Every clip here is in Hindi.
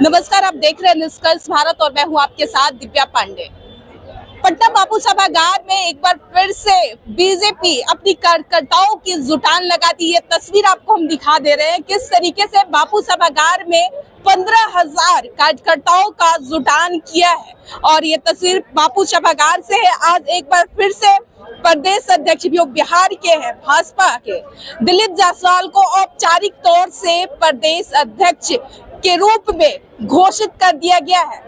नमस्कार, आप देख रहे हैं निष्कर्ष भारत और मैं हूं आपके साथ दिव्या पांडे। पटना बापू सभागार में एक बार फिर से बीजेपी अपनी कार्यकर्ताओं की जुटान लगाती है। तस्वीर आपको हम दिखा दे रहे हैं किस तरीके से बापू सभागार में 15,000 कार्यकर्ताओं का जुटान किया है और ये तस्वीर बापू सभागार से है। आज एक बार फिर से प्रदेश अध्यक्ष जो बिहार के हैं भाजपा के दिलीप जायसवाल को औपचारिक तौर से प्रदेश अध्यक्ष के रूप में घोषित कर दिया गया है।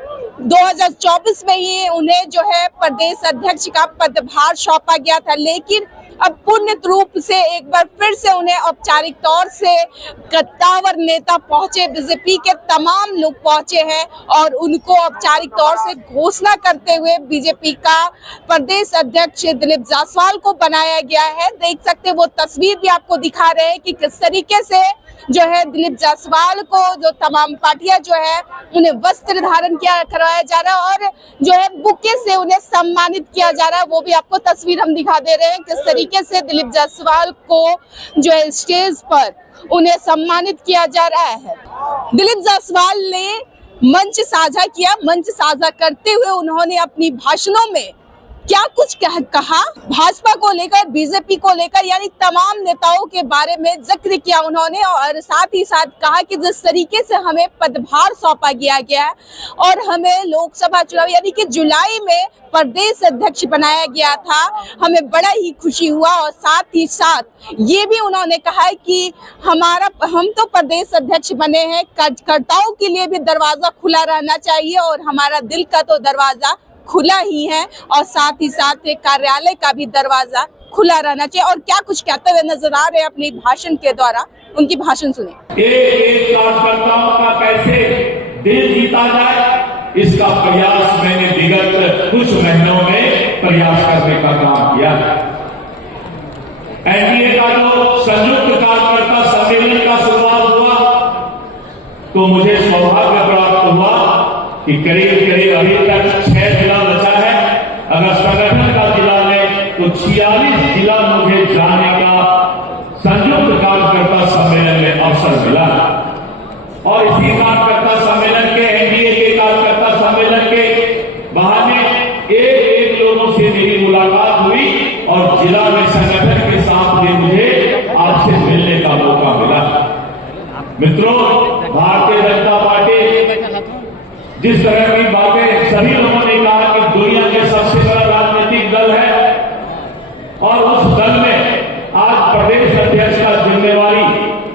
2024 में ही उन्हें जो है प्रदेश अध्यक्ष का पदभार सौंपा गया था, लेकिन अब पूर्ण रूप से एक बार फिर से उन्हें औपचारिक तौर से कद्दावर नेता पहुंचे, बीजेपी के तमाम लोग पहुंचे हैं और उनको औपचारिक तौर से घोषणा करते हुए बीजेपी का प्रदेश अध्यक्ष दिलीप जायसवाल को बनाया गया है। देख सकते हैं वो तस्वीर भी आपको दिखा रहे हैं कि किस तरीके से जो है दिलीप जायसवाल को जो तमाम पार्टियां जो है उन्हें वस्त्र धारण किया करवाया जा रहा है और जो है बुके से उन्हें सम्मानित किया जा रहा है। वो भी आपको तस्वीर हम दिखा दे रहे हैं किस तरीके से दिलीप जायसवाल को जो है स्टेज पर उन्हें सम्मानित किया जा रहा है। दिलीप जायसवाल ने मंच साझा किया। मंच साझा करते हुए उन्होंने अपनी भाषणों में क्या कुछ कहा, भाजपा को लेकर, बीजेपी को लेकर, यानी तमाम नेताओं के बारे में जिक्र किया उन्होंने और साथ ही साथ कहा कि जिस तरीके से हमें पदभार सौंपा गया है और हमें लोकसभा चुनाव यानी कि जुलाई में प्रदेश अध्यक्ष बनाया गया था, हमें बड़ा ही खुशी हुआ। और साथ ही साथ ये भी उन्होंने कहा कि हम तो प्रदेश अध्यक्ष बने हैं, कार्यकर्ताओं के लिए भी दरवाजा खुला रहना चाहिए और हमारा दिल का तो दरवाजा खुला ही है और साथ ही साथ कार्यालय का भी दरवाजा खुला रहना चाहिए। और क्या कुछ कहते हुए नजर आ रहे हैं अपने भाषण के द्वारा, उनकी भाषण सुने। एक कार्यकर्ताओं का कैसे दिल जीता जाए, इसका प्रयास मैंने विगत कुछ महीनों में प्रयास करने का काम किया है। एनडीए का जो संयुक्त कार्यकर्ता सम्मेलन का शुरुआत हुआ तो मुझे सौभाग्य प्राप्त हुआ कि करीब अभी तक 6 जिला बचा है। अगर संगठन का जिला लें तो 46 जिला मुझे जाने का संयुक्त कार्यकर्ता सम्मेलन में अवसर मिला और इसी कार्यकर्ता सम्मेलन के, एनडीए के कार्यकर्ता सम्मेलन के बहाने एक लोगों से मेरी मुलाकात हुई और जिला में संगठन के साथ में मुझे आपसे मिलने का मौका मिला। मित्रों, भारतीय जनता पार्टी जिस तरह की बातें सभी लोगों ने कहा कि दुनिया के सबसे बड़ा राजनीतिक दल है और उस दल में आज प्रदेश अध्यक्ष का जिम्मेवारी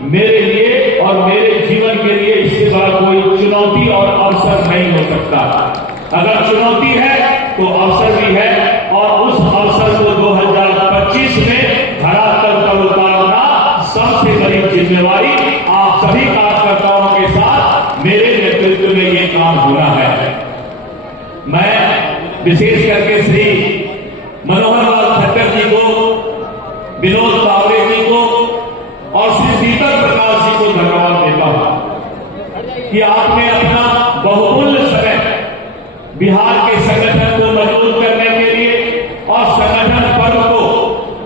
मेरे लिए और मेरे जीवन के लिए इससे बड़ा कोई चुनौती और अवसर नहीं हो सकता। अगर चुनौती है तो अवसर भी है और उस अवसर को 2025 में धरातल पर उतारना सबसे बड़ी जिम्मेवारी आप सभी कार्यकर्ताओं के साथ मेरे नेतृत्व में ये काम होना है। मैं विशेष करके श्री मनोहर लाल खट्टर जी को, विनोद तावड़े जी को और श्री दीपक प्रकाश जी को धन्यवाद देता हूं कि आपने अपना बहुमूल्य समय बिहार के संगठन को मजबूत करने के लिए और संगठन पर्व को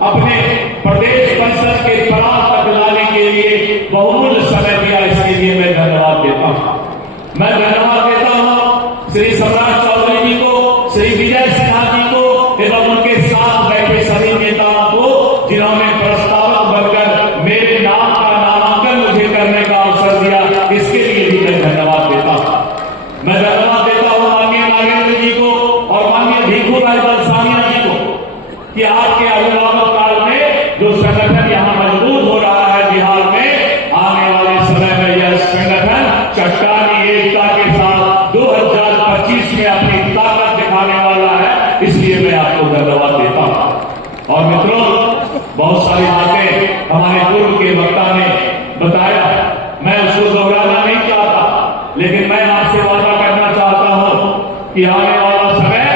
अपने प्रदेश परिषद के पड़ाव तक लाने के लिए बहुमूल्य समय दिया। इसके लिए मैं धन्यवाद देता हूं। मैं धन्यवाद देता हूं श्री सम्राट चौधरी जी को, श्री विजय सिन्हा जी को एवं उनके साथ बैठे सभी नेताओं को जिन्होंने प्रस्तावक बनकर मेरे नाम का नामांकन मुझे करने का अवसर दिया। इसके लिए भी मैं धन्यवाद देता हूं। मैं धन्यवाद देता हूं माननीय नागेंद्र जी को और माननीय भिखूभाई बलसानिया जी को कि आपके अभिभावक काल में जो संगठन यहां मजबूत हो रहा है बिहार में, आने वाले समय में यह संगठन चट्टानी एकता के साथ 2025 में अपनी ताकत दिखाने वाला है। इसलिए मैं आपको धन्यवाद देता हूं। और मित्रों, बहुत सारी बातें हमारे पूर्व के वक्ता ने बताया, मैं उसको दोहराना नहीं चाहता, लेकिन मैं आपसे वादा करना चाहता हूं कि आने वाला समय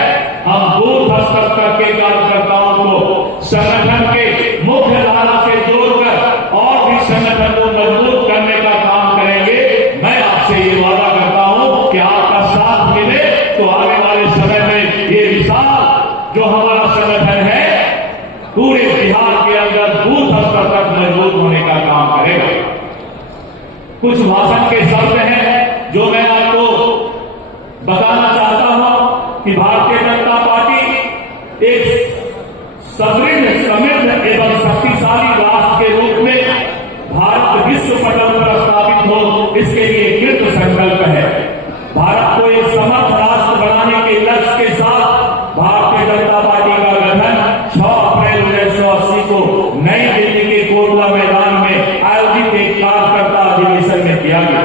हम बूथ स्तर तक के कार्यकर्ताओं को संगठन के मुख्य धारा से जोड़कर और भी संगठन को मजबूत करने का काम करेंगे। मैं आपसे ये वादा करता हूं कि आपका साथ मिले तो आने वाले समय में ये विशाल जो हमारा संगठन है पूरे बिहार के अंदर बूथ स्तर तक मजबूत होने का काम करेगा। कुछ भाषण के शब्द हैं जो मैं आपको अधिवेशन में किया गया,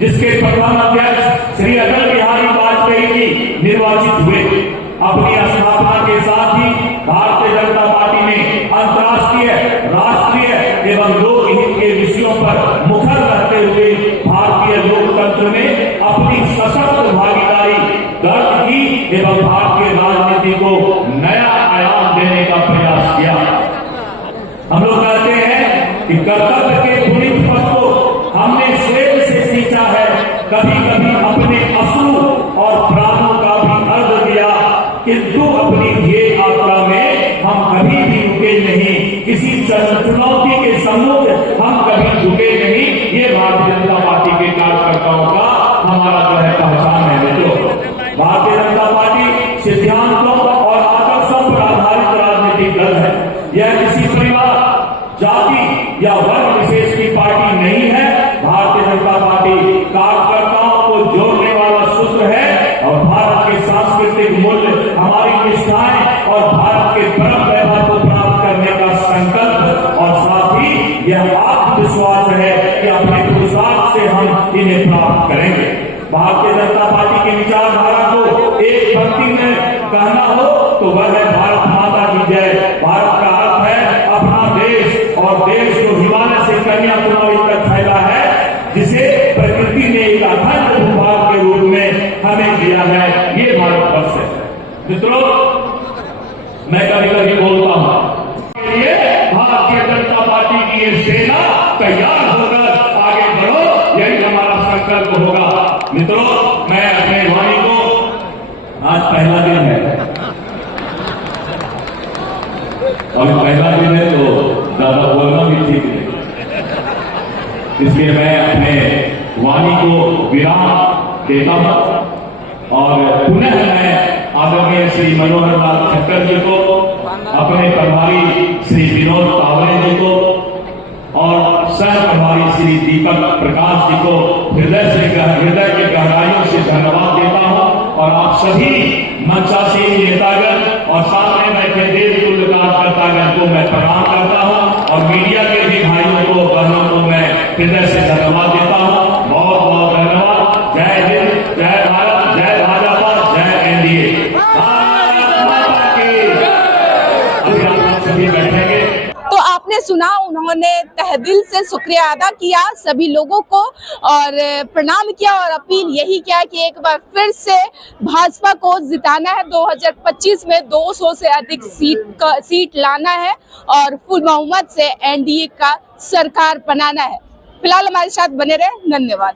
जिसके प्रथम अध्यक्ष श्री अटल बिहारी वाजपेयी जी निर्वाचित हुए। अपनी स्थापना के साथ ही भारतीय जनता पार्टी ने अंतर्राष्ट्रीय, राष्ट्रीय एवं लोकहित के विषयों पर मुखर रहते हुए भारतीय लोकतंत्र में अपनी सशक्त भागीदारी दर्ज की एवं भारतीय राजनीति को नया आयाम देने का प्रयास किया। हम लोग कहते हैं कि कर्तव्य के पुनीत पथ को हमने स्वयं से सींचा है, कभी कभी अपने असुर और प्राणों का भी अर्थ दिया, किंतु अपनी ध्येय यात्रा में हम कभी भी रुके नहीं, किसी चुनौती के सम्मुख हम कभी झुके नहीं। ये भारतीय जनता पार्टी के कार्यकर्ताओं का हमारा जो है पहचान है। मित्रों, भारतीय जनता पार्टी सिद्धांतों और आदर्शों पर आधारित राजनीतिक दल है। यह किसी परिवार, जाति या वर्ग विशेष की पार्टी नहीं है। भारतीय जनता पार्टी कार्यकर्ताओं को जोड़ने वाला सूत्र है और भारत के सांस्कृतिक मूल्य, हमारी निष्ठाएं और भारत के परम वैभव को प्राप्त करने का संकल्प और साथ ही यह आत्मविश्वास है कि अपने पुरुषार्थ से हम इन्हें प्राप्त करेंगे। भारतीय जनता पार्टी की विचारधारा को एक पंक्ति में कहना हो तो वह है भारत माता की जय। भारत का अर्थ है अपना देश, और देश जो हिमालय से कन्याकुमारी तक फैला है, जिसे प्रकृति ने एक अखंड भूभाग के रूप में हमें दिया है, ये भारतवर्ष है। मित्रों, मैं कभी कभी बोलता हूं ये भारतीय जनता पार्टी की ये सेना तैयार होकर आगे बढ़ो, यही हमारा संकल्प होगा। मित्रों, मैं अपने वाणी को, आज पहला दिन है और पहला दिन है तो ज्यादा बोलना भी ठीक नहीं, इसलिए मैं अपने वाणी को विराम देता हूं और पुनः मैं आदरणीय श्री मनोहर लाल खट्टर जी को, अपने प्रभारी श्री विनोद तावरे जी को और सह प्रभारी श्री दीपक प्रकाश जी को हृदय के गहराइयों से धन्यवाद देता हूं। और आप सभी मंचासीन नेतागण और सामने बैठे देश तुल्य कार्यकर्तागण को मैं प्रणाम करता हूं और मीडिया के भी भाइयों को, बहनों को मैं हृदय से धन्यवाद देता हूं। बहुत बहुत धन्यवाद। जय हिंद, जय भारत, जय भाजपा, जय एनडीए। सभी बैठेंगे। तो आपने सुना, उन्होंने तहदिल से शुक्रिया अदा किया सभी लोगों को और प्रणाम किया और अपील यही किया कि एक बार फिर से भाजपा को जिताना है। 2025 में 200 से अधिक सीट लाना है और फुल बहुमत से एनडीए का सरकार बनाना है। फिलहाल हमारे साथ बने रहे, धन्यवाद।